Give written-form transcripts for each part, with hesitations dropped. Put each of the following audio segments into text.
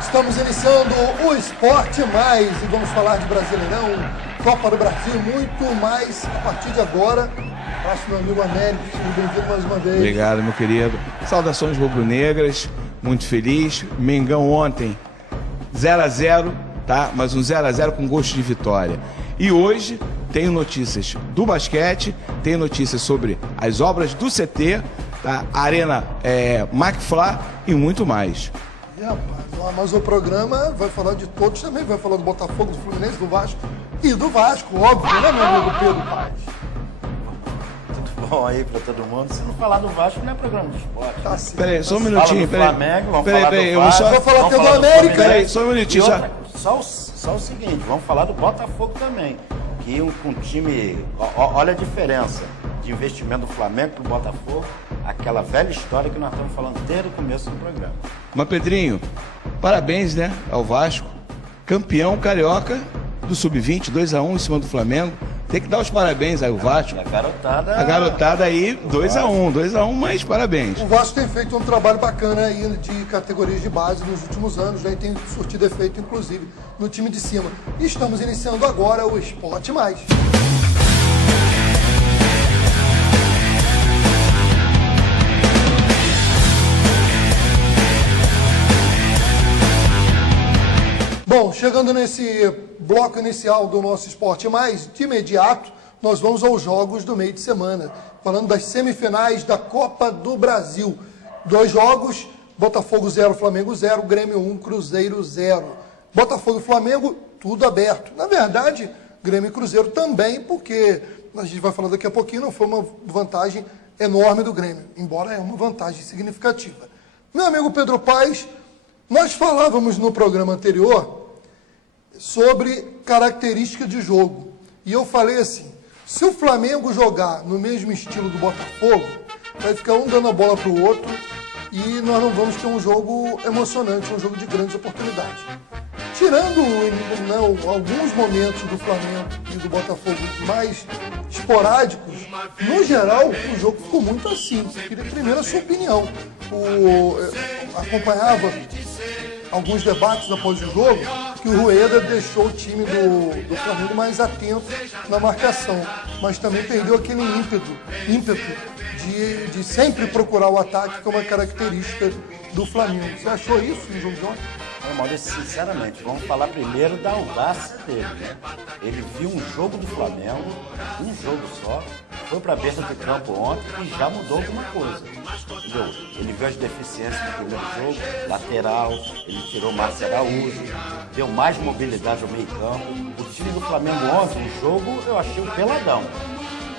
Estamos iniciando o Esporte Mais e vamos falar de Brasileirão, Copa do Brasil, muito mais a partir de agora. Abraço, meu amigo Américo, seja bem-vindo mais uma vez. Obrigado, meu querido. Saudações rubro-negras, muito feliz. Mengão ontem, 0-0, tá? Mas um 0-0 com gosto de vitória. E hoje tenho notícias do basquete, tenho notícias sobre as obras do CT, tá? Arena McFly e muito mais. Mas o programa vai falar de todos também, vai falar do Botafogo, do Fluminense, do Vasco e do Vasco, óbvio, né, meu amigo Pedro Paz? Tudo bom aí pra todo mundo? Se não falar do Vasco, não é programa de esporte. Tá certo. Peraí, só um minutinho, peraí. Flamengo, vamos Peraí, falar peraí, do eu Vasco, vou falar até do América. Peraí, só um minutinho. Só o seguinte, vamos falar do Botafogo também. Que com um time, olha a diferença de investimento do Flamengo pro Botafogo, aquela velha história que nós estamos falando desde o começo do programa. Mas, Pedrinho, parabéns, né, ao Vasco, campeão carioca do Sub-20, 2-1 em cima do Flamengo. Tem que dar os parabéns aí ao Vasco. A garotada aí, 2-1, mas parabéns. O Vasco tem feito um trabalho bacana aí de categorias de base nos últimos anos, né, e tem surtido efeito, inclusive, no time de cima. E estamos iniciando agora o Esporte Mais. Bom, chegando nesse bloco inicial do nosso Esporte Mais, de imediato, nós vamos aos jogos do meio de semana, falando das semifinais da Copa do Brasil. 2 jogos, Botafogo 0, Flamengo 0, Grêmio 1, Cruzeiro 0. Botafogo e Flamengo, tudo aberto. Na verdade, Grêmio e Cruzeiro também, porque a gente vai falar daqui a pouquinho, não foi uma vantagem enorme do Grêmio, embora é uma vantagem significativa. Meu amigo Pedro Paz, nós falávamos no programa anterior sobre característica de jogo. E eu falei assim, se o Flamengo jogar no mesmo estilo do Botafogo, vai ficar um dando a bola para o outro e nós não vamos ter um jogo emocionante, um jogo de grandes oportunidades. Tirando alguns momentos do Flamengo e do Botafogo mais esporádicos, no geral o jogo ficou muito assim. Queria primeiro a sua opinião. Acompanhava alguns debates após o jogo que o Rueda deixou o time do Flamengo mais atento na marcação, mas também perdeu aquele ímpeto de sempre procurar o ataque, que é uma característica do Flamengo. Você achou isso no jogo de ontem? Maurício, sinceramente, vamos falar primeiro da audácia dele, né? Ele viu um jogo do Flamengo, um jogo só, foi para a beira do campo ontem e já mudou alguma coisa, entendeu? Ele viu as deficiências no primeiro jogo, lateral, ele tirou Márcio Araújo, deu mais mobilidade ao meio campo. O time do Flamengo ontem, o jogo, eu achei um peladão,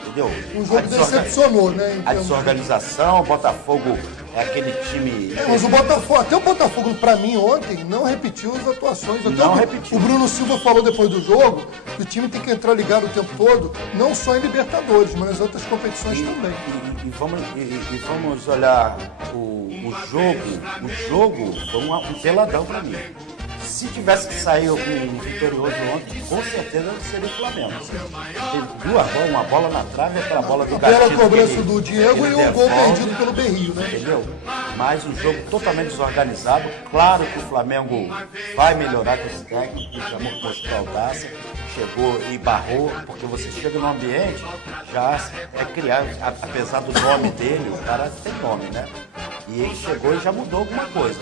entendeu? O jogo decepcionou, né? A desorganização, o Botafogo é aquele time... Mas o Botafogo, até o Botafogo, para mim, ontem, não repetiu as atuações. O Bruno Silva falou depois do jogo que o time tem que entrar ligado o tempo todo, não só em Libertadores, mas nas outras competições também. E vamos olhar o jogo foi um peladão para mim. Se tivesse que sair um vitorioso ontem, com certeza seria o Flamengo. Teve 2 bolas, uma bola na trave e aquela bola do Gatito. Pela cobrança do Diego e o gol perdido pelo Berrio, né? Entendeu? Mas um jogo totalmente desorganizado. Claro que o Flamengo vai melhorar com esse técnico, que já mostrou a audácia, chegou e barrou, porque você chega no ambiente, já é criar, apesar do nome dele, o cara tem nome, né? E ele chegou e já mudou alguma coisa.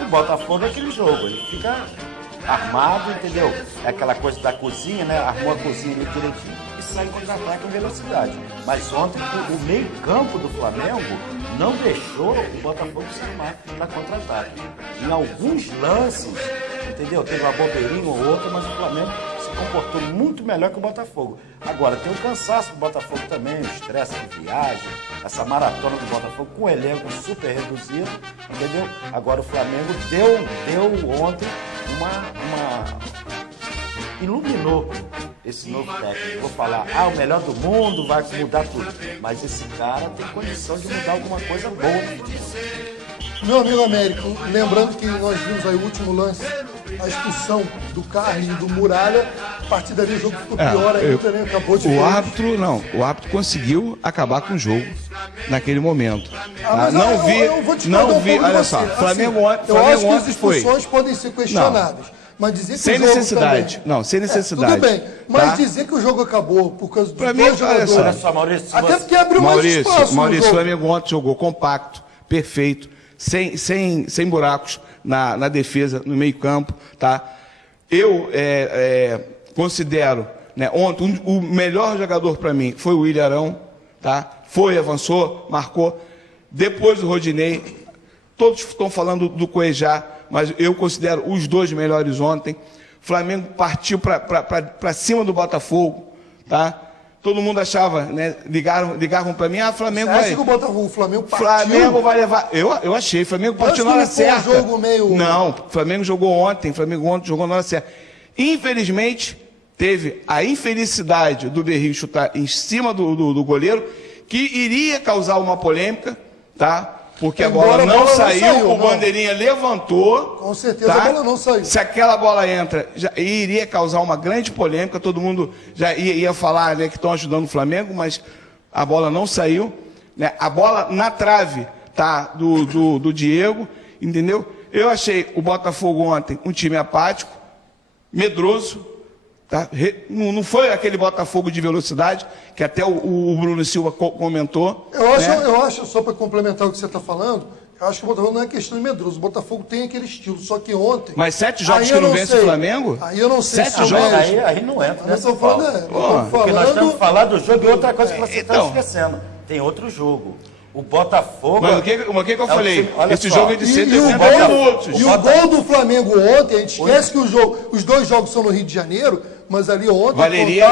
O Botafogo é aquele jogo, ele fica armado, entendeu? É aquela coisa da cozinha, né? Armou a cozinha ali direitinho e sai em contra-ataque em velocidade. Mas ontem o meio-campo do Flamengo não deixou o Botafogo se armar na contra-ataque. Em alguns lances, entendeu? Teve uma bobeirinha ou outra, mas o Flamengo se comportou muito melhor que o Botafogo. Agora, tem o cansaço do Botafogo também, o estresse de viagem, essa maratona do Botafogo com um elenco super reduzido, entendeu? Agora o Flamengo deu ontem iluminou esse novo técnico. Vou falar, o melhor do mundo, vai mudar tudo. Mas esse cara tem condição de mudar alguma coisa boa. Meu amigo Américo, lembrando que nós vimos aí o último lance a expulsão do Carlos e do Muralha, a partir dali o jogo ficou pior ainda, né? Acabou de o árbitro conseguiu acabar com o jogo naquele momento. Eu vou te não vi, olha você. só, Flamengo eu acho que ontem as expulsões podem ser questionáveis. Mas dizer que sem o jogo necessidade. Também, não, sem necessidade. tudo bem, mas tá? dizer que o jogo acabou por causa dos pra dois mim, jogadores. olha só, Maurício, até porque abriu mais espaço Maurício, no o jogo. Flamengo ontem jogou compacto, perfeito, sem buracos na defesa, no meio campo, tá? Eu considero, né, ontem o melhor jogador para mim foi o Willian Arão, tá? Avançou, marcou. Depois do Rodinei, todos estão falando do Cuejá, mas eu considero os dois melhores ontem. O Flamengo partiu para cima do Botafogo, tá? Todo mundo achava, né? Ligavam para mim, Flamengo Você vai... acha que o Flamengo partiu? Flamengo vai levar... Eu achei, Flamengo partiu na hora certa. Um jogo meio... Não, o Flamengo jogou ontem, jogou na hora certa. Infelizmente, teve a infelicidade do Berrio chutar em cima do goleiro, que iria causar uma polêmica, tá? Porque a bola não saiu, o bandeirinha levantou. Com certeza tá? a bola não saiu. Se aquela bola entra, já iria causar uma grande polêmica, todo mundo já ia falar, né, que estão ajudando o Flamengo, mas a bola não saiu. Né? A bola na trave, tá, do Diego, entendeu? Eu achei o Botafogo ontem um time apático, medroso. Tá? Não foi aquele Botafogo de velocidade, que até o Bruno Silva comentou. Eu acho, só para complementar o que você está falando, eu acho que o Botafogo não é questão de medroso. O Botafogo tem aquele estilo, só que ontem... Mas 7 jogos que não vence o Flamengo? Aí eu não sei 7 jogos? Aí não entra. Nós estamos falando... Porque nós temos que falar do jogo e outra coisa que você está esquecendo. Tem outro jogo. O Botafogo... Mas o que eu falei? Esse só, jogo é de 160 minutos. E o gol do Flamengo ontem, a gente esquece que os dois jogos são no Rio de Janeiro, mas ali ontem Valeria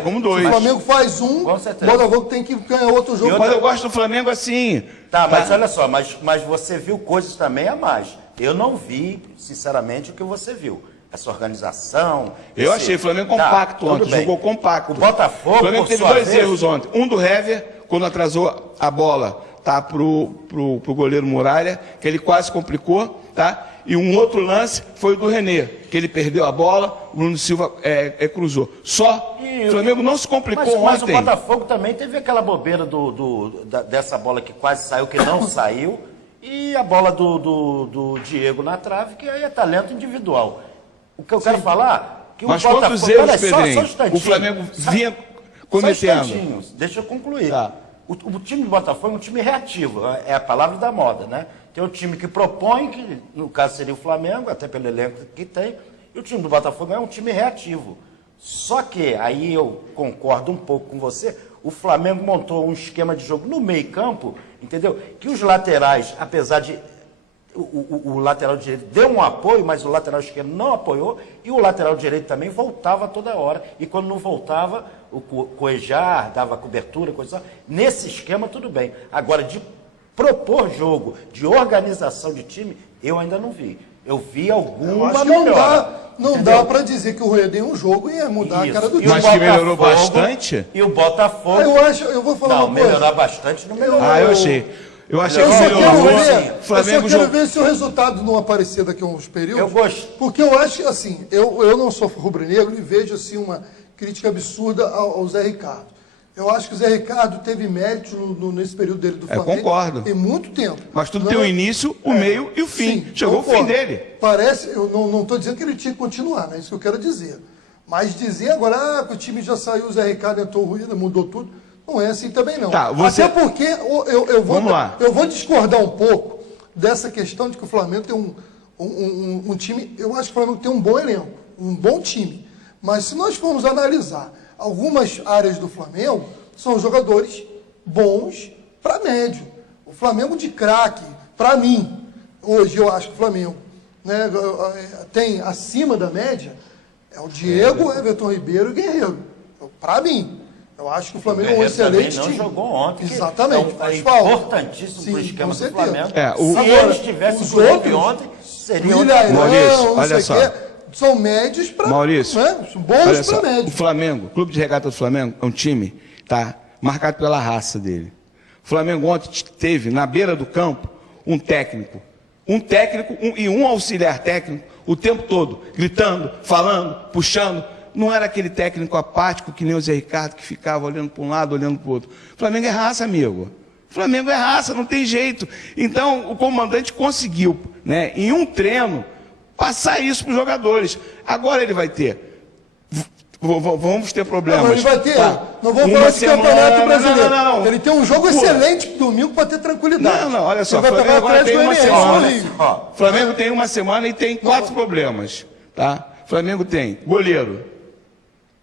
como dois. Se o Flamengo faz um, o Botafogo tem que ganhar outro jogo. Mas eu gosto do Flamengo assim. Tá, mas olha só, mas você viu coisas também a mais. Eu não vi, sinceramente, o que você viu. Essa organização... Eu achei o Flamengo compacto ontem, jogou compacto. O Botafogo, o Flamengo teve dois erros ontem. Um do Hever, quando atrasou a bola, tá, pro goleiro Muralha, que ele quase complicou, tá? E um outro lance foi o do René, que ele perdeu a bola, o Bruno Silva cruzou. Só o Flamengo não se complicou ontem. Mas o Botafogo também teve aquela bobeira dessa bola que quase saiu, que não saiu, e a bola do Diego na trave, que aí é talento individual. O que eu quero falar... Que mas o Botafogo, quantos erros, Pedrinho, um o Flamengo vinha cometendo? Deixa eu concluir. Tá. O time do Botafogo é um time reativo, é a palavra da moda, né? Tem um time que propõe, que no caso seria o Flamengo, até pelo elenco que tem, e o time do Botafogo é um time reativo. Só que, aí eu concordo um pouco com você, o Flamengo montou um esquema de jogo no meio campo, entendeu? Que os laterais, apesar de... O lateral direito deu um apoio, mas o lateral esquerdo não apoiou, e o lateral direito também voltava toda hora. E quando não voltava, o Cuejá dava cobertura, coisa assim. Nesse esquema, tudo bem. Agora, de propor jogo, de organização de time, eu ainda não vi. Eu vi alguma melhora. Não dá para dizer que o Rueda em um jogo ia mudar a cara do time. Mas que melhorou bastante? E o Botafogo... Eu vou falar uma coisa. Melhorar bastante não melhorou. Eu achei. Eu achei que melhorou. Flamengo eu só quero ver se o resultado não aparecer daqui a uns períodos. Eu gosto. Porque eu acho, assim, eu não sou rubro-negro e vejo, assim, uma crítica absurda ao Zé Ricardo. Eu acho que o Zé Ricardo teve méritos nesse período dele do Flamengo. Eu concordo. Tem muito tempo. Mas tudo tem o início, o meio e o fim. Sim, chegou o fim dele. Parece, eu não estou dizendo que ele tinha que continuar, não é isso que eu quero dizer. Mas dizer agora que o time já saiu, o Zé Ricardo entrou, o Rueda mudou tudo, não é assim também não. Tá, Até porque eu vou discordar um pouco dessa questão de que o Flamengo tem um time, eu acho que o Flamengo tem um bom elenco, um bom time. Mas se nós formos analisar algumas áreas do Flamengo, são jogadores bons para médio. O Flamengo de craque, para mim, hoje eu acho que o Flamengo, né, tem acima da média, é o Diego, Everton Ribeiro e Guerreiro. Para mim. Eu acho que o Flamengo é um excelente time. Não jogou ontem. Exatamente. É importantíssimo para o esquema do Flamengo. Se eles tivessem os outros, ontem, seria Maurício, olha só. São médios para... Maurício, né? Bons para médios. O Flamengo, o Clube de Regata do Flamengo, é um time, tá, marcado pela raça dele. O Flamengo ontem teve, na beira do campo, um técnico e um auxiliar técnico o tempo todo, gritando, falando, puxando. Não era aquele técnico apático que nem o Zé Ricardo, que ficava olhando para um lado, olhando para o outro. O Flamengo é raça, amigo. O Flamengo é raça, não tem jeito. Então, o comandante conseguiu, né, em um treino, passar isso para os jogadores. Agora ele vai ter. Vamos ter problemas. Não, ele vai ter. Não vamos falar de campeonato brasileiro. Não. Ele tem um jogo excelente domingo para ter tranquilidade. Não, olha só. O Flamengo agora tem uma semana. O Flamengo tem uma semana e tem 4 problemas. Tá? O Flamengo tem goleiro.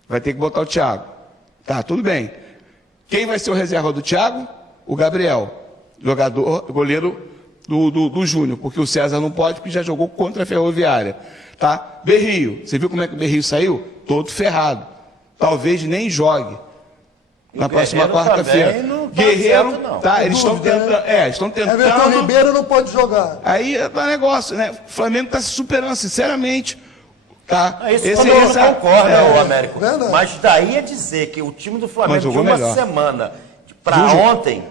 Vai ter que botar o Thiago. Tá, tudo bem. Quem vai ser o reserva do Thiago? O Gabriel. Goleiro do Júnior. Porque o César não pode, porque já jogou contra a Ferroviária. Tá? Berrio. Você viu como é que o Berrio saiu? Todo ferrado. Talvez nem jogue na próxima quarta-feira. Guerreiro, tá? Eles estão tentando. Estão tentando. Everton Ribeiro não pode jogar. Aí é um negócio, né? O Flamengo está se superando, sinceramente. Tá? Isso eu não concordo, o Américo. Verdade. Mas daí é dizer que o time do Flamengo de uma semana para ontem,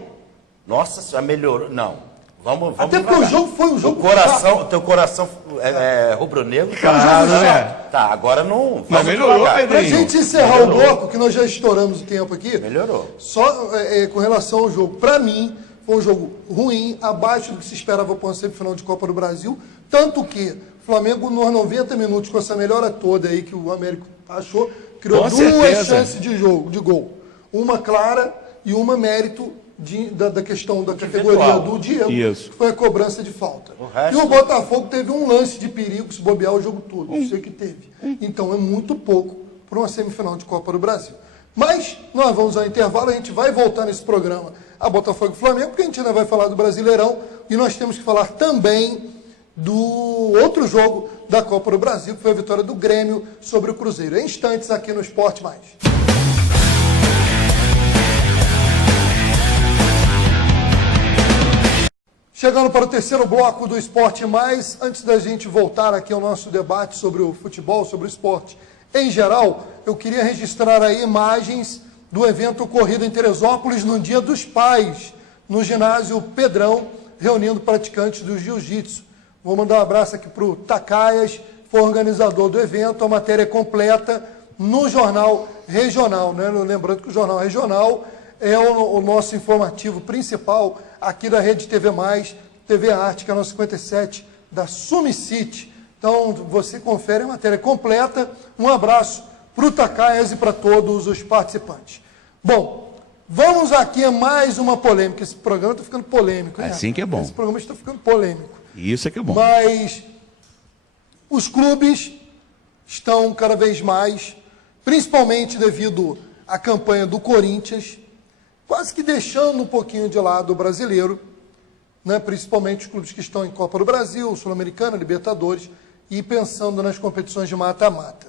nossa senhora, melhorou. Não. Vamos até porque o jogo foi um jogo. Teu coração é rubro-negro. Claro, né? Tá, agora não. Mas melhorou, Pedrinho. Pra gente encerrar o bloco, que nós já estouramos o tempo aqui. Melhorou. Só com relação ao jogo. Pra mim, foi um jogo ruim, abaixo do que se esperava para uma semifinal de Copa do Brasil. Tanto que o Flamengo, nos 90 minutos, com essa melhora toda aí que o Américo achou, criou duas chances de gol. Uma clara e uma mérito da questão da categoria do Diego, que foi a cobrança de falta. E o Botafogo teve um lance de perigo, se bobear o jogo todo, não sei o que teve. Então é muito pouco para uma semifinal de Copa do Brasil. Mas nós vamos ao intervalo, a gente vai voltar nesse programa a Botafogo e Flamengo, porque a gente ainda vai falar do Brasileirão e nós temos que falar também do outro jogo da Copa do Brasil, que foi a vitória do Grêmio sobre o Cruzeiro. Em instantes aqui no Esporte Mais. Chegando para o terceiro bloco do Esporte Mais, antes da gente voltar aqui ao nosso debate sobre o futebol, sobre o esporte em geral, eu queria registrar aí imagens do evento ocorrido em Teresópolis no Dia dos Pais, no ginásio Pedrão, reunindo praticantes do jiu-jitsu. Vou mandar um abraço aqui para o Takayas, foi organizador do evento, a matéria completa no Jornal Regional, né? Lembrando que o Jornal Regional é o nosso informativo principal aqui da Rede TV+, TV Arte, canal 57, da Sumicity. Então, você confere a matéria completa. Um abraço para o Takayas e para todos os participantes. Bom, vamos aqui a mais uma polêmica. Esse programa está ficando polêmico, né? Assim que é bom. Esse programa está ficando polêmico. Isso é que é bom. Mas os clubes estão cada vez mais, principalmente devido à campanha do Corinthians, quase que deixando um pouquinho de lado o brasileiro, né, principalmente os clubes que estão em Copa do Brasil, Sul-Americana, Libertadores, e pensando nas competições de mata-mata.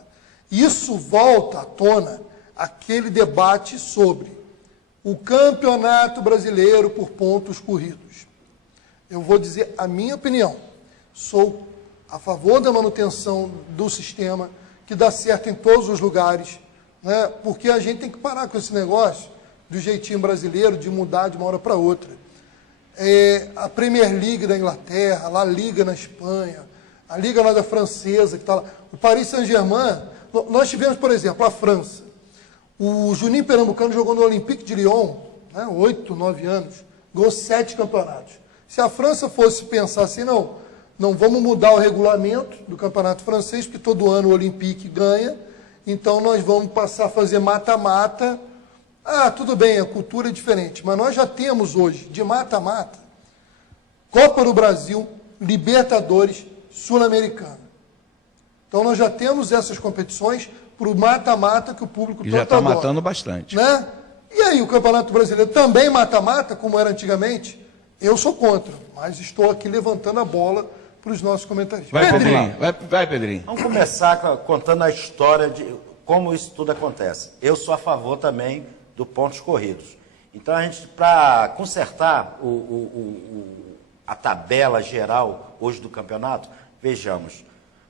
Isso volta à tona aquele debate sobre o campeonato brasileiro por pontos corridos. Eu vou dizer a minha opinião. Sou a favor da manutenção do sistema, que dá certo em todos os lugares, né, porque a gente tem que parar com esse negócio do jeitinho brasileiro, de mudar de uma hora para outra. A Premier League da Inglaterra, a La Liga na Espanha, a Liga lá da Francesa, que está lá. O Paris Saint-Germain, nós tivemos, por exemplo, a França. O Juninho Pernambucano jogou no Olympique de Lyon, né, 8, 9 anos, ganhou 7 campeonatos. Se a França fosse pensar assim, não vamos mudar o regulamento do campeonato francês, porque todo ano o Olympique ganha, então nós vamos passar a fazer mata-mata. Tudo bem, a cultura é diferente, mas nós já temos hoje, de mata-mata, Copa do Brasil, Libertadores, Sul-Americana. Então nós já temos essas competições para o mata-mata que o público já está matando bastante. Né? E aí, o Campeonato Brasileiro também mata-mata, como era antigamente? Eu sou contra, mas estou aqui levantando a bola para os nossos comentários. Vai, Pedrinho. Vai, Pedrinho. Vamos começar contando a história de como isso tudo acontece. Eu sou a favor também do pontos corridos. Então, a gente, para consertar a tabela geral hoje do campeonato, vejamos.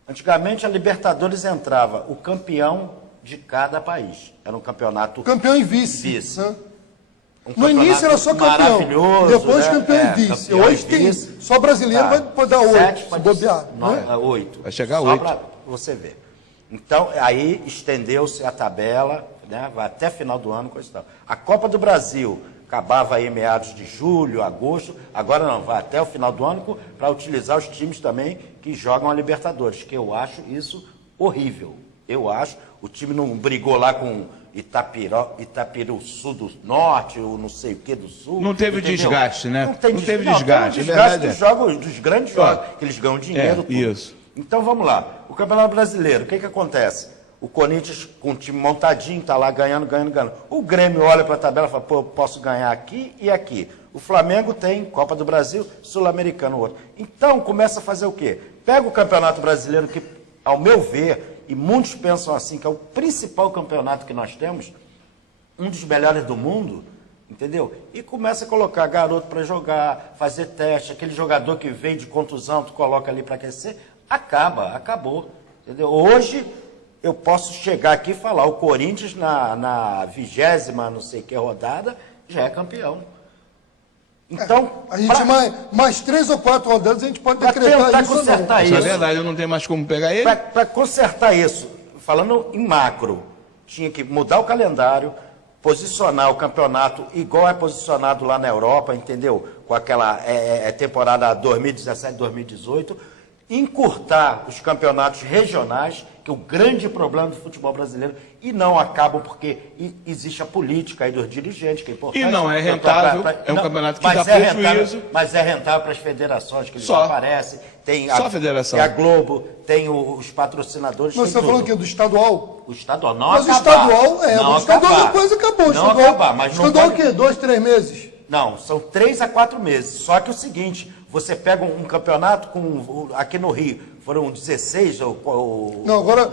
Antigamente, a Libertadores entrava o campeão de cada país. Era um campeonato... Campeão e vice. Vice. No início era só campeão, depois né? campeão e vice. Campeão Hoje e tem, vice. só brasileiro vai poder dar 8, se bobear. Né? 8. Vai chegar a só 8. para você ver. Então, aí estendeu-se a tabela, né? Vai até final do ano, coisa e tal. A Copa do Brasil acabava aí em meados de julho, agosto, agora não, vai até o final do ano para utilizar os times também que jogam a Libertadores, que eu acho isso horrível. Eu acho, o time não brigou lá com Itapiruçu do Norte, ou não sei o que do Sul. Não teve desgaste, né? Não teve desgaste. Tem desgaste dos jogos, dos grandes jogos, que eles ganham dinheiro. Tudo. Isso. Então vamos lá. O Campeonato Brasileiro, o que acontece? O Corinthians, com o time montadinho, está lá ganhando. O Grêmio olha para a tabela e fala, pô, eu posso ganhar aqui e aqui. O Flamengo tem Copa do Brasil, Sul-Americano, outro. Então começa a fazer o quê? Pega o Campeonato Brasileiro, que, ao meu ver, e muitos pensam assim, que é o principal campeonato que nós temos, um dos melhores do mundo, entendeu? E começa a colocar garoto para jogar, fazer teste, aquele jogador que veio de contusão, tu coloca ali para aquecer, acabou, entendeu? Hoje eu posso chegar aqui e falar, o Corinthians na 20ª, não sei que rodada, já é campeão. Então, a gente mais 3 ou 4 rodadas a gente pode decretar isso. Consertar isso é verdade, eu não tenho mais como pegar ele. Para consertar isso, falando em macro, tinha que mudar o calendário, posicionar o campeonato igual é posicionado lá na Europa, entendeu? Com aquela temporada 2017-2018, encurtar os campeonatos regionais, que é o grande problema do futebol brasileiro, e não acabam porque existe a política aí dos dirigentes, que é importante. E não é rentável, é um campeonato que dá prejuízo. Mas é rentável para as federações, que eles só aparecem. Tem só a federação. Tem a Globo, tem os patrocinadores. Mas você está falando o quê? Do estadual? O estadual não mas acabar. Mas o estadual não o estadual acabar. Depois acabou. Não acabar, mas não estadual pode... o quê? 2, 3 meses? Não, são 3 a 4 meses. Só que é o seguinte, você pega um campeonato aqui no Rio, foram 16 ou... Não, agora,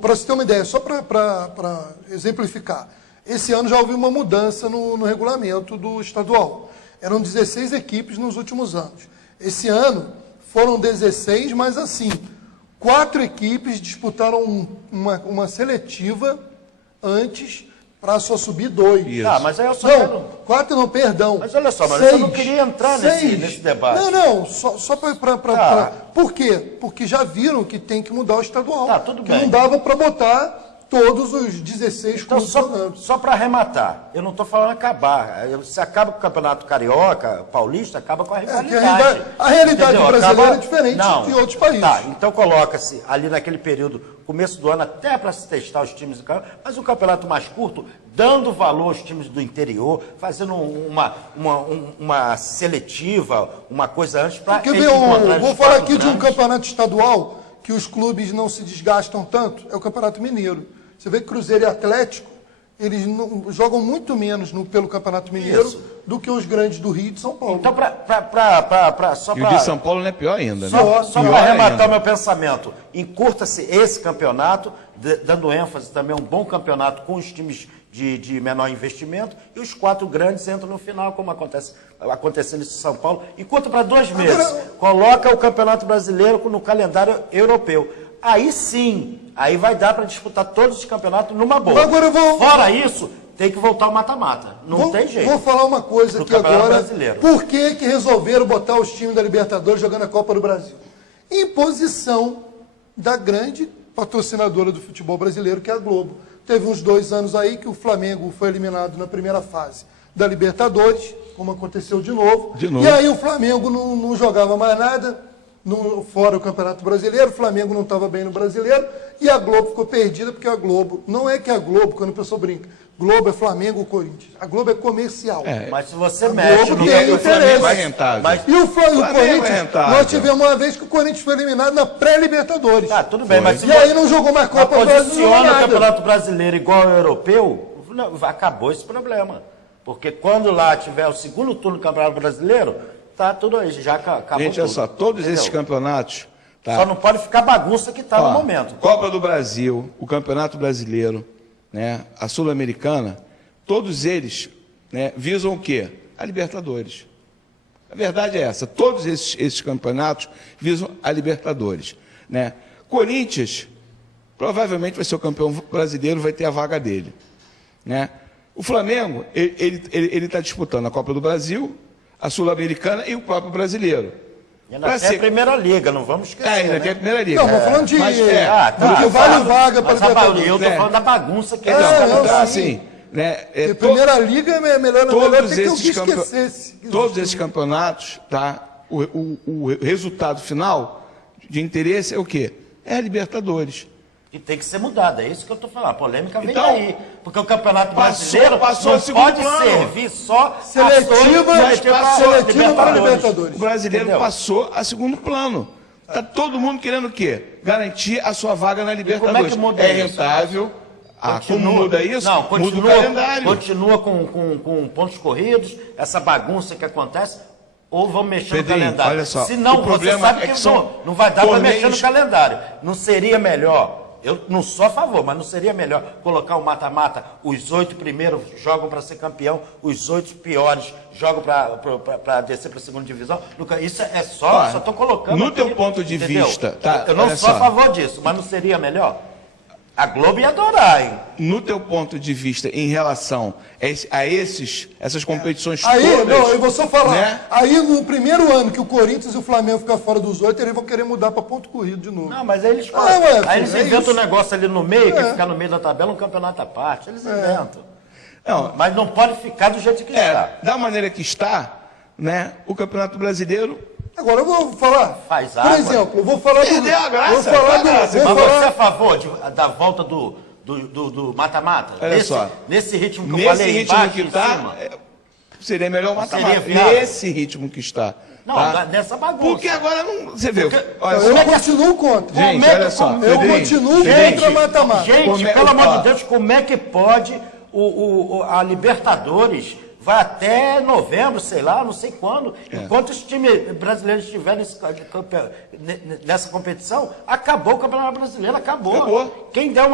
para você ter uma ideia, só para exemplificar, esse ano já houve uma mudança no regulamento do estadual. Eram 16 equipes nos últimos anos. Esse ano foram 16, mas assim, 4 equipes disputaram uma seletiva antes para só subir 2. Isso. Ah, mas aí eu só não, 4 não, perdão. Mas olha só, mas 6, eu não queria entrar nesse debate. Não, só para... Por quê? Porque já viram que tem que mudar o estadual. Tá, tudo bem. Não dava para botar todos os 16 então, clubes. Só para arrematar, eu não estou falando acabar. Você acaba com o Campeonato Carioca, Paulista, acaba com a rivalidade. A realidade brasileira é diferente de outros países. Tá, então coloca-se ali naquele período, começo do ano, até para se testar os times, mas um campeonato mais curto, dando valor aos times do interior, fazendo uma seletiva, uma coisa antes para... Vou falar aqui de um campeonato estadual que os clubes não se desgastam tanto, é o Campeonato Mineiro. Você vê que Cruzeiro e Atlético, eles jogam muito menos pelo Campeonato Mineiro do que os grandes do Rio e de São Paulo. Então, E o de São Paulo não é pior ainda, né? Só para arrematar o meu pensamento, encurta-se esse campeonato, dando ênfase também a um bom campeonato com os times de menor investimento, e os 4 grandes entram no final, como acontecendo isso em São Paulo, encurta para 2 meses. Coloca o Campeonato Brasileiro no calendário europeu. Aí sim, aí vai dar para disputar todos os campeonatos numa boa. Agora Fora isso, tem que voltar ao mata-mata. Não tem jeito. Vou falar uma coisa aqui agora. Brasileiro. Por que resolveram botar os times da Libertadores jogando a Copa do Brasil? Imposição da grande patrocinadora do futebol brasileiro, que é a Globo. Teve uns 2 anos aí que o Flamengo foi eliminado na primeira fase da Libertadores, como aconteceu de novo. E aí o Flamengo não jogava mais nada, fora o Campeonato Brasileiro, o Flamengo não estava bem no Brasileiro, e a Globo ficou perdida, porque a Globo, não é que a Globo, quando o pessoal brinca, Globo é Flamengo ou Corinthians. A Globo é comercial. Mas se você mexe no o Flamengo é rentável. E o Corinthians, nós tivemos uma vez que o Corinthians foi eliminado na pré-Libertadores. Tá, tudo bem, mas e aí não jogou mais Copa do Brasil. Posiciona o Campeonato Brasileiro igual ao europeu, acabou esse problema. Porque quando lá tiver o segundo turno do Campeonato Brasileiro, tá tudo aí, já acabou. Gente, olha só, todos esses campeonatos... Tá? Só não pode ficar bagunça que está no momento. Copa do Brasil, o Campeonato Brasileiro, né, a Sul-Americana, todos eles, né, visam o quê? A Libertadores. A verdade é essa, todos esses campeonatos visam a Libertadores. Né? Corinthians provavelmente vai ser o campeão brasileiro, vai ter a vaga dele. Né? O Flamengo, ele está disputando a Copa do Brasil, a Sul-Americana e o próprio brasileiro. E ainda tem a Primeira Liga, não vamos esquecer. Ainda tem a Primeira Liga. Não, mas falando de... que vale vaga para Libertadores. Eu estou falando da bagunça que eles assim, né? Primeira Liga é melhor todos que eu esses esquecesse. Todos esses campeonatos, tá? O resultado final de interesse é o quê? É a Libertadores. E tem que ser mudado, é isso que eu estou falando. A polêmica vem Então, daí. Porque o Campeonato Brasileiro passou não pode servir só seletiva para a Libertadores. O brasileiro Entendeu? passou a segundo plano. Está todo mundo querendo o quê? Garantir a sua vaga na Libertadores. Como é que muda isso? Rentável. Como muda isso? Não, muda o calendário. Continua com pontos corridos, essa bagunça que acontece, ou vamos mexer no calendário. Olha só, se não, você sabe que não vai dar para mexer no calendário. Não seria melhor... Eu não sou a favor, mas não seria melhor colocar o mata-mata, os 8 primeiros jogam para ser campeão, os 8 piores jogam para descer para a segunda divisão? Isso é só estou colocando. No aqui, teu ponto de entendeu? vista, tá? Eu não sou a favor disso, mas não seria melhor? A Globo ia adorar, hein? No teu ponto de vista, em relação a essas competições aí, todas... Não, eu vou só falar. Né? Aí, no primeiro ano que o Corinthians e o Flamengo ficam fora dos 8, eles vão querer mudar para ponto corrido de novo. Não, mas aí eles aí eles inventam um negócio ali no meio, que fica no meio da tabela, um campeonato à parte. Eles inventam. Não, mas não pode ficar do jeito que está. Da maneira que está, né, o Campeonato Brasileiro... Agora eu vou falar, Faz por exemplo, eu vou falar do... Perdeu a graça, vou falar do... Mas você é a favor da volta do mata-mata? Olha só. Nesse ritmo que eu nesse falei, ritmo embaixo, que em está, cima. Seria melhor o mata-mata. viável. Nesse ritmo que está. Não, tá? nessa bagunça. Porque agora não... Você vê... Olha Eu só. continuo contra. Gente, olha só. Eu continuo contra mata-mata. Gente, pelo amor de Deus, como é que pode a Libertadores vai até novembro, sei lá, não sei quando, enquanto os times brasileiros estiverem nessa competição, acabou o Campeonato Brasileiro, acabou. Quem deu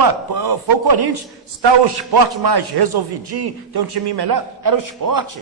foi o Corinthians. Se está o Sport mais resolvidinho, tem um time melhor, era o Sport.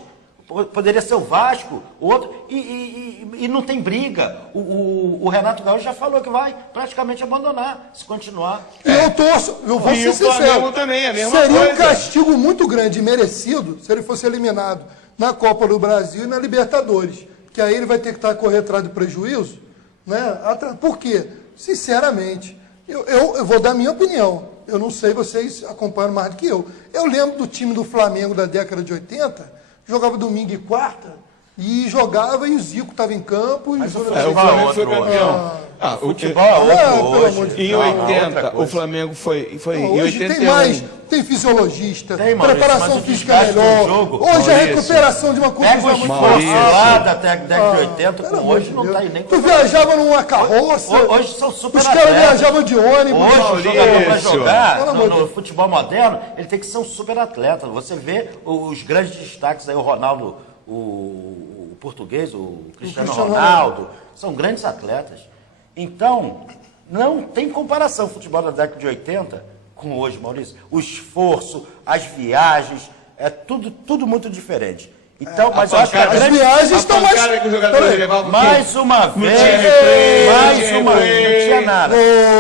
Poderia ser o Vasco, o outro, e não tem briga. O Renato Gaúcho já falou que vai praticamente abandonar, se continuar. Eu torço, eu vou ser sincero, também, a mesma seria coisa. um castigo muito grande e merecido se ele fosse eliminado na Copa do Brasil e na Libertadores, que aí ele vai ter que estar correndo atrás do prejuízo, né? Por quê? Sinceramente, eu vou dar a minha opinião, eu não sei, vocês acompanham mais do que eu. Eu lembro do time do Flamengo da década de 80, jogava domingo e quarta, e jogava e o Zico estava em campo. E Mas o Flamengo foi campeão. O futebol é outro hoje. Em 80, o Flamengo foi em hoje 81. Tem fisiologista, Tem, Maurício, preparação mas o física desgaste melhor. do jogo, Hoje a Maurício, recuperação de uma Pega o contusão esforço lá da década de 80, pelo com amor hoje de não Deus. está aí nem Tu viajava numa carroça, Hoje são super os caras atletas. viajavam de ônibus. Hoje o jogador para jogar Pelo amor de no Deus. futebol moderno, ele tem que ser um super atleta. Você vê os grandes destaques aí, o Ronaldo, o português, o Cristiano Ronaldo, são grandes atletas. Então, não tem comparação o futebol da década de 80 com hoje, Maurício. O esforço, as viagens, é tudo muito diferente. Então, mas eu acho que As viagens estão mais... que o jogador levava mais uma vez, não tinha nada.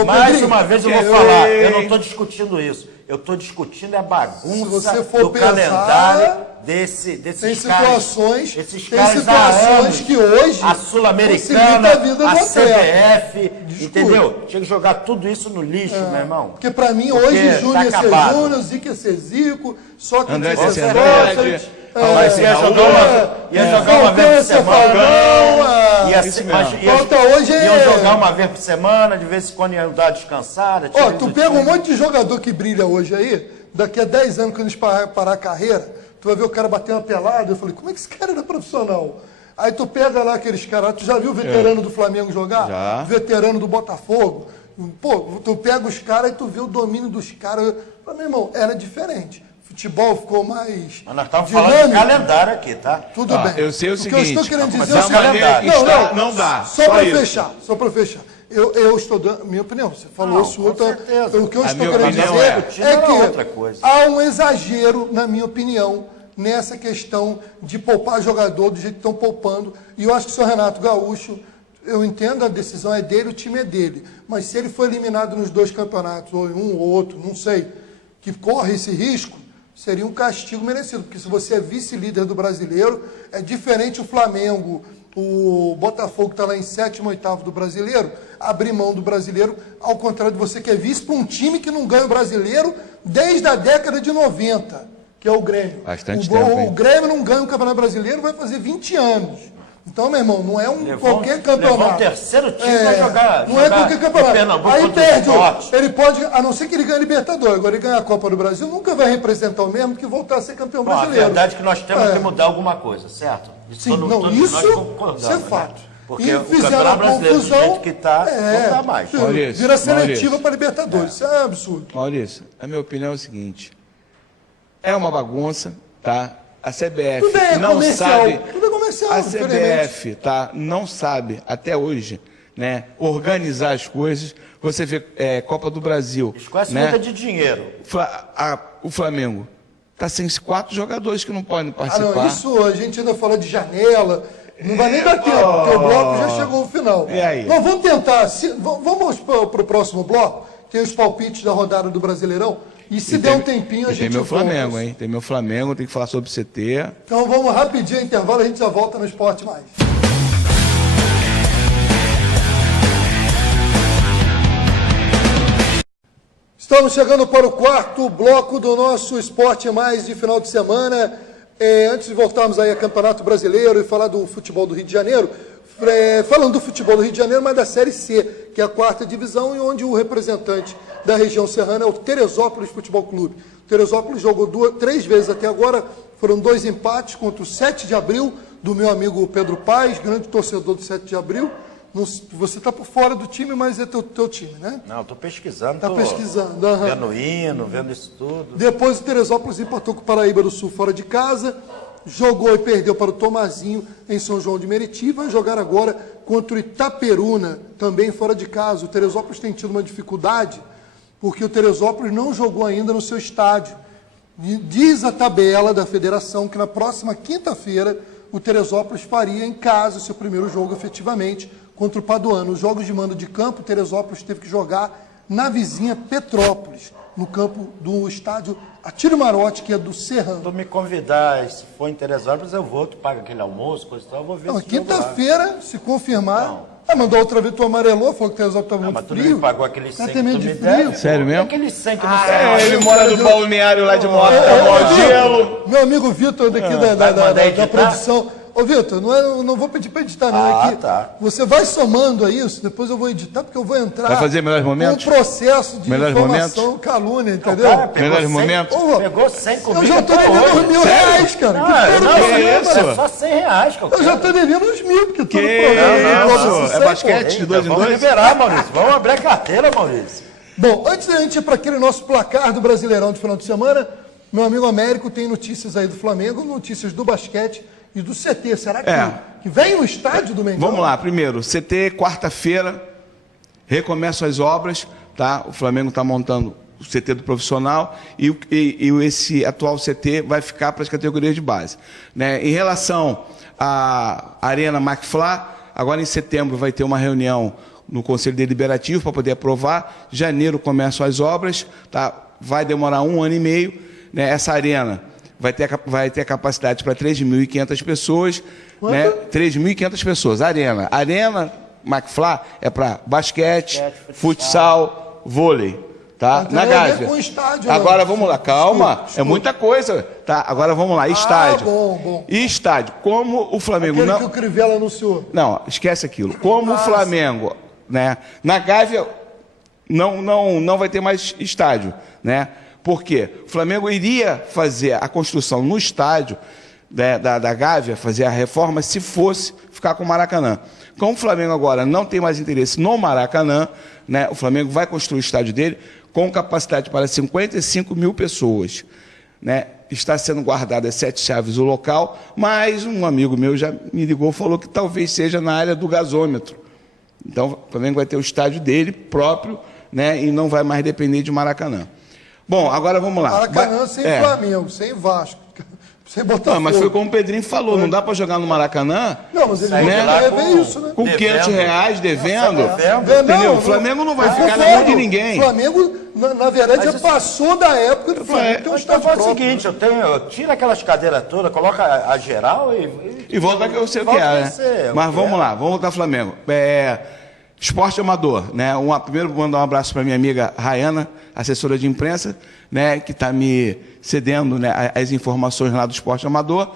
Mais Pedrinho, uma vez eu vou falar, eu não estou discutindo isso. Eu estou discutindo a bagunça Se você for do pensar, calendário desses Tem caras. situações, Esses tem caras há situações anos, que hoje a facilita Sul-Americana, a vida do a atleta. CBF, Desculpa. entendeu? Tinha que jogar tudo isso no lixo, meu irmão. Porque pra mim Porque hoje tá Júnior ia ser acabado. Júnior, Zico ia ser Zico, Sócrates André ia ia ser ser André, Sócrates. vai ser Ia Raul, jogar uma vez por semana. Isso mesmo. Falta hoje Iam jogar uma vez por semana, de vez em quando iam dar descansada. Ó, tu pega um monte de jogador que brilha hoje aí, daqui a 10 anos, quando eles parar a carreira, tu vai ver o cara bater uma pelada. Eu falei, como é que esse cara era profissional? Aí tu pega lá aqueles caras, tu já viu o veterano do Flamengo jogar? Já. Veterano do Botafogo? Pô, tu pega os caras e tu vê o domínio dos caras. Eu falei, meu irmão, era diferente. Futebol ficou mais Mas nós estamos dinâmico. falando de calendário aqui, tá? Tudo bem. Eu sei o que eu estou seguinte, querendo dizer mas é o da seguinte. maneira que está, não dá. Só Só para isso. fechar. Eu estou dando minha opinião. Você falou Não, sua, com certeza. o que eu A estou minha querendo opinião dizer é é que outra coisa. há um exagero, na minha opinião, nessa questão de poupar jogador do jeito que estão poupando. E eu acho que o senhor Renato Gaúcho, eu entendo, a decisão é dele, o time é dele. Mas se ele for eliminado nos 2 campeonatos, ou em um ou outro, não sei, que corre esse risco, seria um castigo merecido, porque se você é vice-líder do Brasileiro, é diferente o Flamengo, o Botafogo está lá em 7º, 8º do Brasileiro, abrir mão do Brasileiro, ao contrário de você que é vice para um time que não ganha o Brasileiro desde a década de 90, que é o Grêmio. Bastante tempo, hein? O Grêmio não ganha o Campeonato Brasileiro, vai fazer 20 anos. Então, meu irmão, não é qualquer campeonato. Levou um terceiro time para jogar. Não é qualquer campeonato. Aí perde. Ele pode, a não ser que ele ganhe a Libertadores, agora ele ganha a Copa do Brasil, nunca vai representar o mesmo que voltar a ser campeão brasileiro. A verdade é que nós temos que mudar alguma coisa, certo? Sim, isso é fato. Né? Porque e fizeram a confusão, do jeito que está, não dá mais. Vira seletiva para Libertadores. Isso é absurdo. Maurício, a minha opinião é o seguinte. É uma bagunça, tá? A CBF tudo é não comercial, sabe. Tudo é comercial, a CBF, tá? Não sabe até hoje, né? Organizar as coisas. Você vê Copa do Brasil. Esquece né? muita de dinheiro. O Flamengo tá sem 4 jogadores que não podem participar. Não, isso a gente ainda fala de janela. Não vai nem dar tempo, porque o bloco já chegou ao final. E aí? Nós vamos tentar. Vamos para o próximo bloco. Tem os palpites da rodada do Brasileirão. E se der um tempinho, a gente tem meu volta. Flamengo, hein? Tem meu Flamengo, tem que falar sobre o CT. Então vamos rapidinho, intervalo, a gente já volta no Esporte Mais. Estamos chegando para o quarto bloco do nosso Esporte Mais de final de semana. Antes de voltarmos aí a Campeonato Brasileiro e falar do futebol do Rio de Janeiro, falando do futebol do Rio de Janeiro, mas da Série C, que é a 4ª divisão, e onde o representante da região serrana é o Teresópolis Futebol Clube. O Teresópolis jogou 3 vezes até agora, foram 2 empates contra o 7 de abril, do meu amigo Pedro Paes, grande torcedor do 7 de abril. Você está por fora do time, mas é teu time, né? Não, estou pesquisando. Está pesquisando. Vendo o hino, vendo isso tudo. Depois o Teresópolis empatou com o Paraíba do Sul fora de casa, jogou e perdeu para o Tomazinho em São João de Meriti, vai jogar agora contra o Itaperuna, também fora de casa. O Teresópolis tem tido uma dificuldade, porque o Teresópolis não jogou ainda no seu estádio. Diz a tabela da federação que na próxima quinta-feira o Teresópolis faria em casa o seu primeiro jogo efetivamente contra o Paduano. Os jogos de mando de campo, o Teresópolis teve que jogar na vizinha Petrópolis, no campo do estádio Atílio Marotti, que é do Serrano. Tu me convidar, se for em Teresópolis, eu vou, tu paga aquele almoço, coisa e tal, eu vou ver. Quinta-feira, se confirmar. Mandou outra vez, tu amarelou, falou que o Teresópolis estava muito frio. Mas tu não me pagou aqueles 100 que tu me frio. Sério mesmo? Aqueles 100 que você pagou. Ele mora no balneário lá de Mota, gelo. Meu amigo Vitor, daqui da produção. Ô, Vitor, não vou pedir para editar, não. Aqui, tá. Você vai somando a isso, depois eu vou editar, porque eu vou entrar. Vai fazer melhores momentos? Um processo de melhores informação, momentos? Calúnia, entendeu? Cara, melhores momentos? Pegou 100 comigo. Eu já estou devendo uns R$1.000, cara. Não, é só R$100 que eu já estou devendo uns 1.000, porque Que isso? É basquete de 2 em 2? Vamos liberar, Maurício. Vamos abrir a carteira, Maurício. Bom, antes da gente ir para aquele nosso placar do Brasileirão de final de semana, meu amigo Américo tem notícias aí do Flamengo, notícias do basquete e do CT. Será que vem o estádio do Mengão? Vamos lá, primeiro, CT, quarta-feira, recomeçam as obras, tá? O Flamengo está montando o CT do profissional e esse atual CT vai ficar para as categorias de base. Né? Em relação à Arena McFly, agora em setembro vai ter uma reunião no Conselho Deliberativo para poder aprovar. Janeiro começam as obras, tá? Vai demorar 1 ano e meio. Né? Essa arena vai ter capacidade para 3.500 pessoas. Né? 3.500 pessoas. Arena McFly é para basquete, futsal, vôlei. Tá? Na Gávea. Agora vamos lá, calma. É muita coisa. Tá? Agora vamos lá, estádio. Bom. E estádio, como o Flamengo Aquele que o Crivella anunciou. Não, esquece aquilo. Como o Flamengo, né? Na Gávea não vai ter mais estádio, né? Por quê? O Flamengo iria fazer a construção no estádio da Gávea, fazer a reforma, se fosse ficar com o Maracanã. Como o Flamengo agora não tem mais interesse no Maracanã, né? O Flamengo vai construir o estádio dele com capacidade para 55 mil pessoas, né? Está sendo guardado as 7 chaves o local, mas um amigo meu já me ligou e falou que talvez seja na área do gasômetro. Então, o Flamengo vai ter o estádio dele próprio, né? E não vai mais depender de Maracanã. Bom, agora vamos lá. Maracanã sem Flamengo, sem Vasco. Sem botar Não, mas fogo. foi como o Pedrinho falou, não dá para jogar no Maracanã. Não, mas ele Saiu não de lá deve com- isso, né? Com Devendo. R$500 devendo. devendo. Entendeu? O Flamengo não vai eu ficar na concordo. mão de ninguém. O Flamengo, na verdade, já passou da época do Flamengo ter um Mas estádio faz o próprio. seguinte, tira aquelas cadeiras todas, coloca a geral E volta que eu sei o que Volta é, a ser, né? o Mas que vamos é. lá, vamos voltar ao Flamengo. Esporte amador, né? Primeiro vou mandar um abraço para minha amiga Rayana, assessora de imprensa, né? Que está me cedendo, né, as informações lá do esporte amador.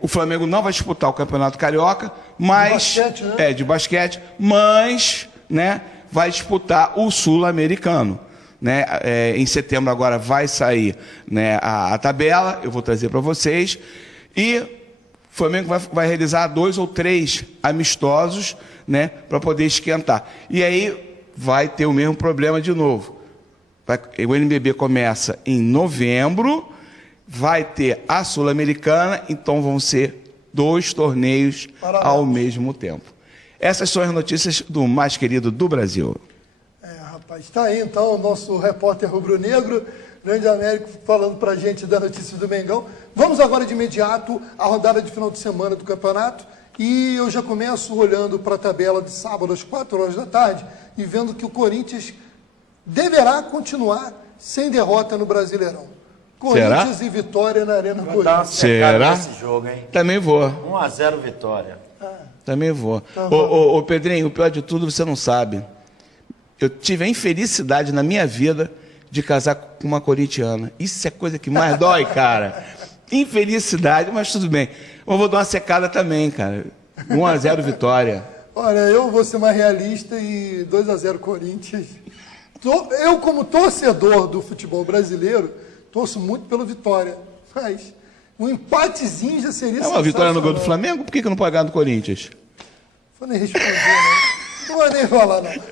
O Flamengo não vai disputar o Campeonato Carioca, mas De basquete, né? de basquete, mas, né, vai disputar o Sul-Americano, né? Em setembro agora vai sair, né, a tabela, eu vou trazer para vocês, e o Flamengo vai realizar 2 ou 3 amistosos, né, para poder esquentar. E aí vai ter o mesmo problema de novo. O NBB começa em novembro, vai ter a Sul-Americana, então vão ser 2 torneios ao mesmo tempo. Essas são as notícias do mais querido do Brasil. Rapaz, está aí então o nosso repórter rubro-negro, Grande Américo, falando para a gente da notícia do Mengão. Vamos agora de imediato à rodada de final de semana do campeonato. E eu já começo olhando para a tabela de sábado às 4 horas da tarde e vendo que o Corinthians deverá continuar sem derrota no Brasileirão. Corinthians e Vitória na Arena Vai dar uma Corinthians. secada Será? nesse jogo, hein? Também vou. 1-0 Vitória. Também vou. Ô, Pedrinho, o pior de tudo você não sabe. Eu tive a infelicidade na minha vida de casar com uma corintiana. Isso é a coisa que mais dói, cara. Infelicidade, mas tudo bem. Eu vou dar uma secada também, cara. 1-0 Vitória. Olha, eu vou ser mais realista e 2-0 Corinthians. Eu, como torcedor do futebol brasileiro, torço muito pelo Vitória. Mas um empatezinho já seria É uma vitória no gol do sensacional. Flamengo, por que não pode ganhar do Corinthians? Vou nem responder, não. Não vou nem falar, não.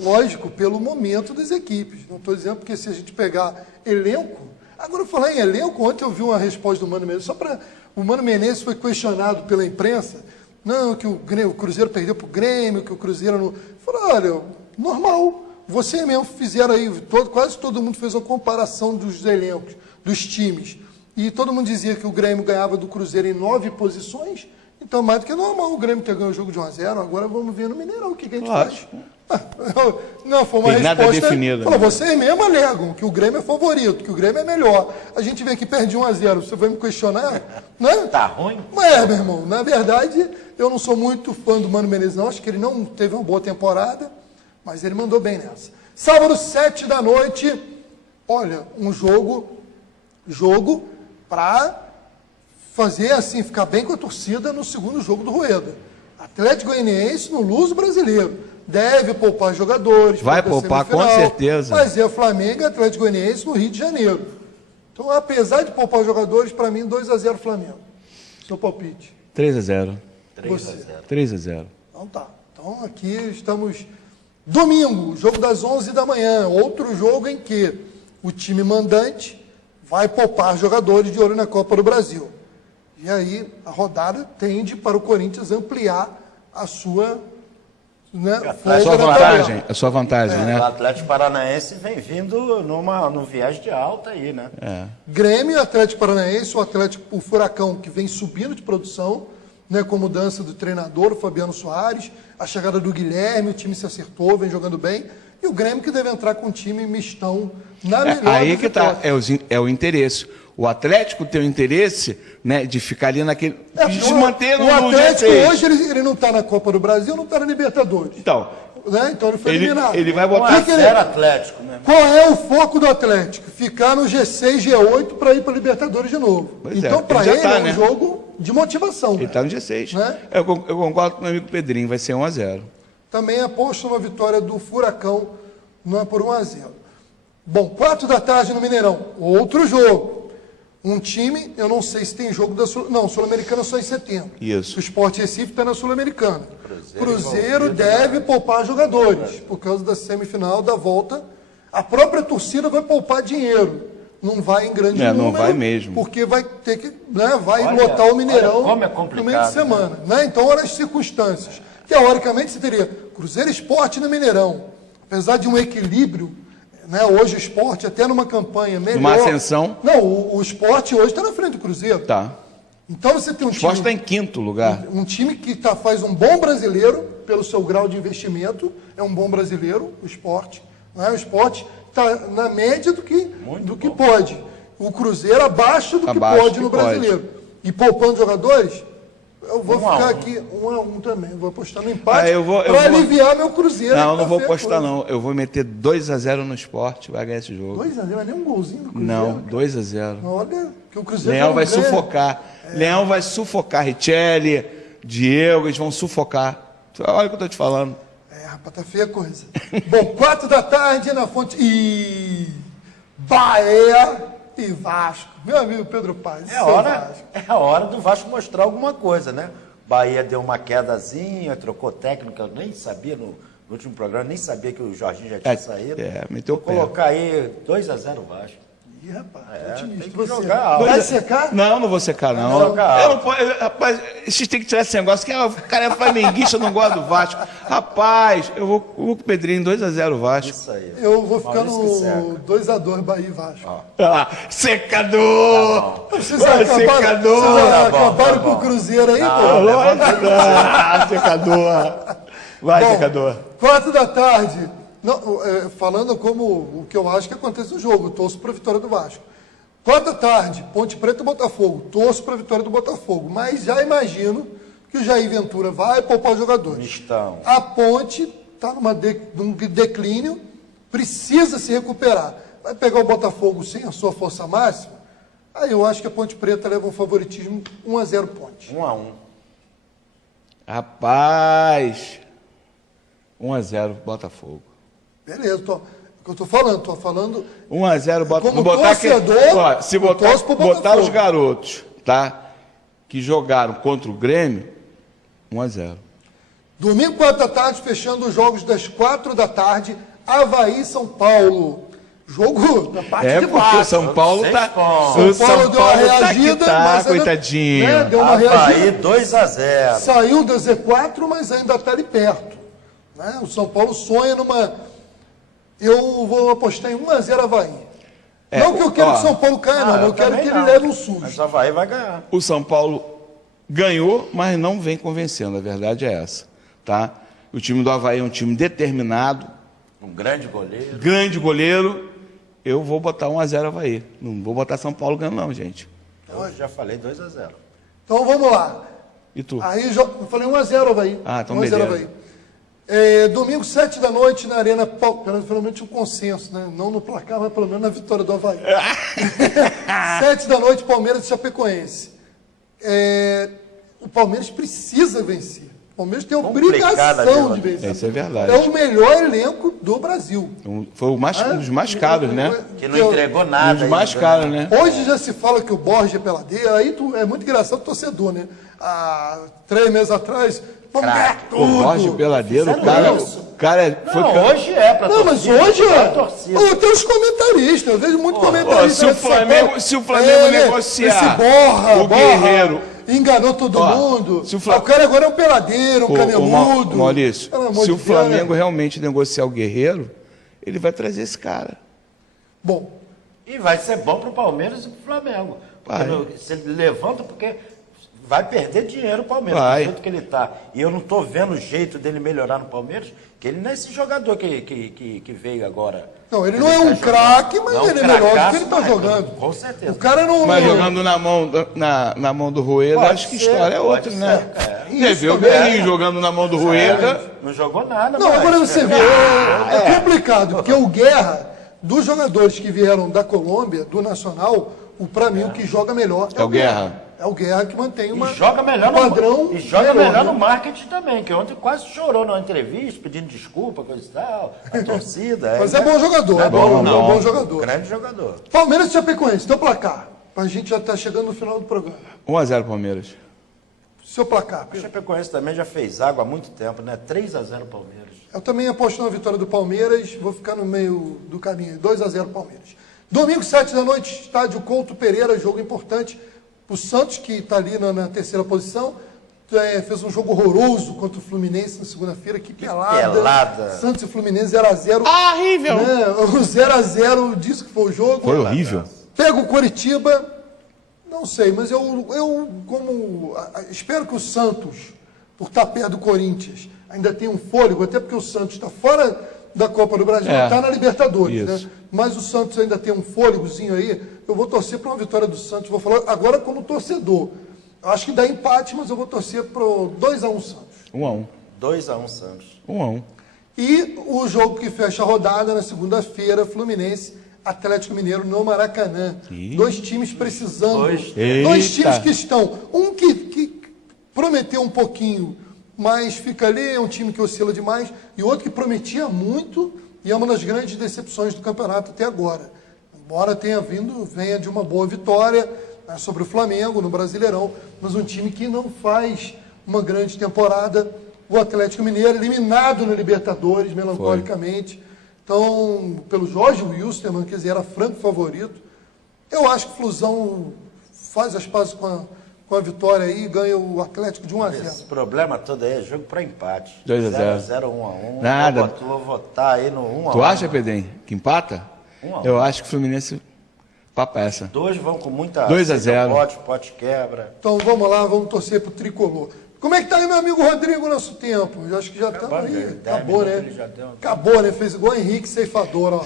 Lógico, pelo momento das equipes. Não estou dizendo porque se a gente pegar elenco... Agora, falar em elenco, ontem eu vi uma resposta do Mano Menezes, só para... O Mano Menezes foi questionado pela imprensa, não, que o Cruzeiro perdeu para o Grêmio, que o Cruzeiro não... Falou, olha, normal. Você mesmo fizeram aí, quase todo mundo fez uma comparação dos elencos, dos times. E todo mundo dizia que o Grêmio ganhava do Cruzeiro em 9 posições, então mais do que normal o Grêmio ter ganho o jogo de 1-0. Agora vamos ver no Mineirão o que a gente faz. Não, foi uma Tem nada resposta. definido, Falou, né? vocês mesmo alegam que o Grêmio é favorito, que o Grêmio é melhor. A gente vê que perde 1-0, você vai me questionar? Né? Tá ruim? Mas, meu irmão, na verdade, eu não sou muito fã do Mano Menezes, não. Acho que ele não teve uma boa temporada, mas ele mandou bem nessa. Sábado, 7 da noite, olha, um jogo para fazer assim, ficar bem com a torcida no segundo jogo do Rueda. Atlético Goianiense no Luso Brasileiro. Deve poupar jogadores. Vai para a poupar, com semifinal, certeza. Mas é Flamengo e Atlético Goianiense no Rio de Janeiro. Então, apesar de poupar jogadores, para mim, 2-0 Flamengo. Seu palpite. 3-0. 3-0. 3-0. Então tá. Então aqui estamos... Domingo, jogo das 11 da manhã. Outro jogo em que o time mandante vai poupar jogadores de olho na Copa do Brasil. E aí a rodada tende para o Corinthians ampliar a sua... Né, A sua vantagem, a sua vantagem, O né? Atlético Paranaense vem vindo num viés de alta aí, né? Grêmio, Atlético Paranaense, o Furacão, que vem subindo de produção, né, com a mudança do treinador, o Fabiano Soares, a chegada do Guilherme, o time se acertou, vem jogando bem, e o Grêmio que deve entrar com um time mistão na melhor Aí das que tá, hipóteses. é o interesse. O Atlético tem o interesse, né, de ficar ali naquele... de se manter no o Atlético G6. hoje, ele não está na Copa do Brasil, não está na Libertadores. Então, Né? Então ele foi eliminado. ele vai botar... 1-0 Atlético, né? Qual é o foco do Atlético? Ficar no G6, G8 para ir para a Libertadores de novo. Pois então, é, para ele já ele, tá, é um né? jogo de motivação. Ele está no G6. Né? Eu concordo com o meu amigo Pedrinho, vai ser 1-0. Também aposto na vitória do Furacão, não é por 1-0. Bom, 4 da tarde no Mineirão, outro jogo. Um time, eu não sei se tem jogo da Sul-Americana só em setembro. Isso. O Sport Recife está na Sul-Americana. Cruzeiro deve poupar jogadores, por causa da semifinal, da volta. A própria torcida vai poupar dinheiro. Não vai em grande número. Não vai mesmo. Porque vai ter que, né, vai Olha, lotar o Mineirão olha como é no complicado, meio de semana. Né? Então, olha as circunstâncias. Teoricamente, você teria Cruzeiro e Sport no Mineirão. Apesar de um equilíbrio né? Hoje o Sport, até numa campanha melhor... Uma ascensão. Não, o Sport hoje está na frente do Cruzeiro. Tá. Então você tem um O Sport time... está em 5º lugar. Um time que faz um bom brasileiro, pelo seu grau de investimento, é um bom brasileiro, o Sport. Né? O Sport está na média do que pode. O Cruzeiro abaixo do que pode no brasileiro. E poupando jogadores, eu vou ficar aqui 1-1 também. Vou apostar no empate para aliviar meu Cruzeiro. Não, não vou apostar não. Eu vou meter 2-0 no Sport, vai ganhar esse jogo. 2-0, mas nem um golzinho do Cruzeiro. Não, 2-0. Olha, que o Cruzeiro Leão vai ganha. sufocar. Leão vai sufocar. Richelli, Diego, eles vão sufocar. Olha o que eu estou te falando. Rapaz, tá feia a coisa. Bom, 4 da tarde na Fonte... Bahia e Vasco. Meu amigo Pedro Paz. É a hora do Vasco mostrar alguma coisa, né? Bahia deu uma quedazinha, trocou técnico, eu nem sabia no último programa, nem sabia que o Jorginho já tinha saído. Meteu o pé. Vou colocar aí 2-0 Vasco. Ih, rapaz, tem que você jogar alto. vai secar? Não, não vou secar, não. Rapaz, vocês têm que tirar esse negócio, que o cara é flamenguista, não gosta do Vasco. Rapaz, eu vou com o Pedrinho, 2-0 Vasco. Isso aí. Eu vou ficar no 2-2 Bahia e Vasco. Secador! Vocês acabaram com o Cruzeiro aí, pô? Secador! Vai, secador. 4 da tarde. Não, falando como o que eu acho que acontece no jogo, eu torço para a vitória do Vasco. 4 da tarde, Ponte Preta e Botafogo, torço para a vitória do Botafogo, mas já imagino que o Jair Ventura vai poupar os jogadores. A Ponte está num declínio, precisa se recuperar. Vai pegar o Botafogo sem a sua força máxima, aí eu acho que a Ponte Preta leva um favoritismo 1-0 Ponte. 1-1. Rapaz, 1-0 Botafogo. Beleza, o que eu estou falando... 1-0 Botafogo. Como torcedor, se botar os garotos, tá, que jogaram contra o Grêmio, 1-0. Domingo, 4 da tarde, fechando os jogos das 4 da tarde, Avaí e São Paulo. Jogo da parte de baixo. Porque o São Paulo tá... O São Paulo deu uma reagida, mas coitadinho. Né, deu uma Avaí reagida. 2-0. Saiu do Z4, mas ainda está ali perto. Né? O São Paulo sonha numa... Eu vou apostar em 1-0 Avaí. Não que eu quero que o São Paulo caia, não. Eu quero que ele leve um susto. Mas o Avaí vai ganhar. O São Paulo ganhou, mas não vem convencendo. A verdade é essa. Tá? O time do Avaí é um time determinado. Um grande goleiro. Grande goleiro. Eu vou botar 1-0 Avaí. Não vou botar São Paulo ganhando, não, gente. Eu já falei 2-0. Então vamos lá. E tu? Aí eu falei 1-0 Avaí. Então 1-0 beleza. Avaí. Domingo, 7 da noite, na Arena Palmeiras, pelo menos um consenso, né? Não no placar, mas pelo menos na vitória do Avaí. 7 da noite, Palmeiras e Chapecoense. O Palmeiras precisa vencer. O Palmeiras tem a obrigação de vencer. Isso é verdade. É o melhor elenco do Brasil. Foi um dos mais caros, né? Que não entregou nada. Um dos mais caros, né? Hoje já se fala que o Borja é peladeira, aí é muito engraçado o torcedor, né? Há 3 meses atrás, vamos ganhar tudo. O Borja peladeiro, o cara foi... Não, hoje é pra Não, torcida. mas hoje é. Torcida. Tem os comentaristas, eu vejo muito comentarista. Se o Flamengo negociar o Guerreiro... Enganou todo mundo. O cara agora é um peladeiro, um caneludo. Maurício, se o Flamengo realmente negociar o Guerreiro, ele vai trazer esse cara. Bom. E vai ser bom pro Palmeiras e pro Flamengo. Porque se ele levanta, porque vai perder dinheiro o Palmeiras, do jeito que ele está. E eu não estou vendo o jeito dele melhorar no Palmeiras, que ele não é esse jogador que veio agora. Não, ele não é um craque, mas ele é melhor do que ele está jogando. Com certeza. O cara não... Mas jogando na mão do Rueda, acho que a história é outra, né? Você vê o Guerrinho jogando na mão do Rueda. Não jogou nada. Não, agora você vê, é complicado, porque o Guerra, dos jogadores que vieram da Colômbia, do Nacional, para mim o que joga melhor é o Guerra. É o Guerra que mantém um padrão e joga melhor no marketing também, que ontem quase chorou numa entrevista, pedindo desculpa, coisa e tal, a torcida. Mas é bom jogador, é bom jogador. Grande jogador. Palmeiras e Chapecoense, teu placar. A gente já está chegando no final do programa. 1-0 Palmeiras. Seu placar, Pedro. O Chapecoense também já fez água há muito tempo, né? 3-0 Palmeiras. Eu também aposto na vitória do Palmeiras, vou ficar no meio do caminho, 2-0 Palmeiras. Domingo, 7 da noite, estádio Couto Pereira, jogo importante. O Santos, que está ali na terceira posição, fez um jogo horroroso contra o Fluminense na segunda-feira. Que pelada. pelada. Santos e Fluminense 0x0. Horrível! Né? O 0x0 disse que foi o jogo. Foi horrível. Pega o Coritiba, não sei, mas eu espero que o Santos, por estar perto do Corinthians, ainda tenha um fôlego, até porque o Santos está fora da Copa do Brasil, está na Libertadores, né? Mas o Santos ainda tem um fôlegozinho aí. Eu vou torcer para uma vitória do Santos, vou falar agora como torcedor. Eu acho que dá empate, mas eu vou torcer para 2x1 Santos. 1x1. 2x1 Santos. 1x1. E o jogo que fecha a rodada na segunda-feira, Fluminense, Atlético Mineiro no Maracanã. Dois times precisando. Dois times que estão. Um que prometeu um pouquinho, mas fica ali, é um time que oscila demais, e outro que prometia muito e é uma das grandes decepções do campeonato até agora. Embora venha de uma boa vitória, né, sobre o Flamengo no Brasileirão, mas um time que não faz uma grande temporada. O Atlético Mineiro eliminado na Libertadores, melancolicamente. Então, pelo Jorge Wilstermann, quer dizer, era franco favorito. Eu acho que o Flusão faz as pazes com a vitória aí e ganha o Atlético de 1x0. Esse problema todo aí é jogo para empate. 2x0. 0x0, 1x1. Nada. Eu vou votar aí no 1x1. Tu acha, Pedem, que empata? 1x1. Eu acho que o Fluminense papa essa. Dois vão com muita... 2x0. Pote quebra. Então, vamos lá, vamos torcer pro Tricolor. Como é que tá aí, meu amigo Rodrigo, nosso tempo? Eu acho que já estamos aí. Acabou, né? Acabou, né? Fez igual Henrique Ceifador, ó.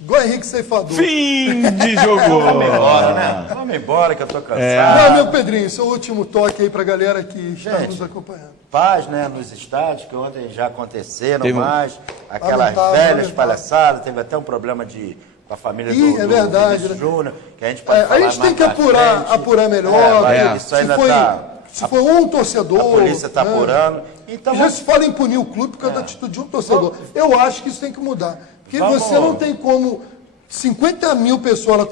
Igual Henrique Ceifador. Fim de jogo! Vamos embora, né? Vamos embora que eu tô cansado. Meu amigo Pedrinho, seu último toque aí pra galera que está nos acompanhando. Paz, né, nos estádios, que ontem já aconteceram Teve mais. Aquelas velhas palhaçadas, teve até um problema com a família do verdade, Vinícius né? Júnior, que a gente pode falar a gente tem que apurar melhor. Isso ainda tá... Se foi um torcedor... A polícia está apurando. Então, já se fala em punir o clube por causa da atitude de um torcedor. Eu acho que isso tem que mudar. Porque você não tem como... 50 mil pessoas...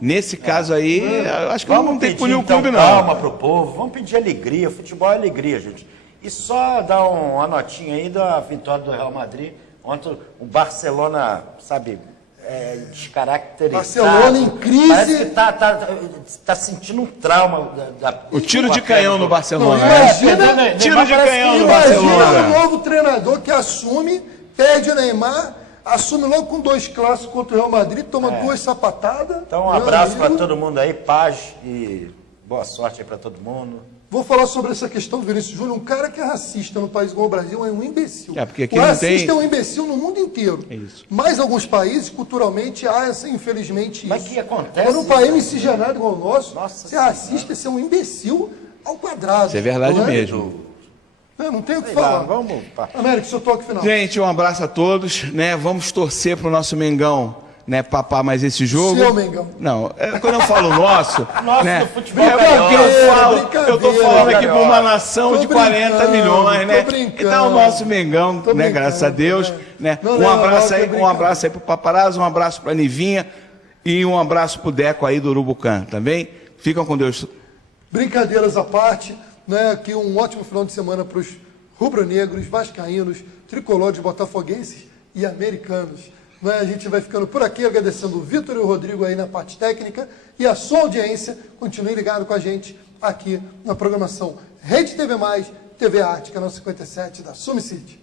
Nesse caso aí, eu acho que não tem que punir o clube, não. Calma pro povo. Vamos pedir alegria. Futebol é alegria, gente. E só dar uma notinha aí da vitória do Real Madrid. Ontem o Barcelona, sabe... descaracterizado. Barcelona em crise. Parece que tá sentindo um trauma. O tiro de canhão no Barcelona. Imagina, tiro de canhão no Barcelona. Imagina o novo treinador que assume, perde o Neymar, assume logo com 2 clássicos contra o Real Madrid, toma 2 sapatadas. Então um abraço para todo mundo aí, paz e boa sorte aí para todo mundo. Vou falar sobre essa questão do Vinícius Júnior. Um cara que é racista no país igual o Brasil é um imbecil. Porque aqui o não racista é um imbecil no mundo inteiro. É isso. Mas alguns países, culturalmente, há infelizmente Mas isso. que acontece? Quando um país miscigenado igual o nosso, Nossa ser racista é ser um imbecil ao quadrado. Isso é verdade mesmo. Não tenho o que falar. Vamos. Américo, seu toque final. Gente, um abraço a todos, né? Vamos torcer pro nosso Mengão, né, papar mais esse jogo. Seu Mengão. Não, quando eu falo nosso, né? Do futebol Eu tô falando aqui para uma nação de 40 milhões, né? Então o nosso Mengão, né, graças a Deus, né? Um abraço aí pro Paparazzo, um abraço pra Nivinha e um abraço pro Deco aí do Urubucã, também. Ficam com Deus. Brincadeiras à parte, né? Aqui um ótimo final de semana para os rubro-negros, vascaínos, tricolor de botafoguenses e americanos. Né? A gente vai ficando por aqui, agradecendo o Vitor e o Rodrigo aí na parte técnica e a sua audiência. Continue ligado com a gente aqui na programação Rede TV+, TV Arte, canal 57 da Sumicid.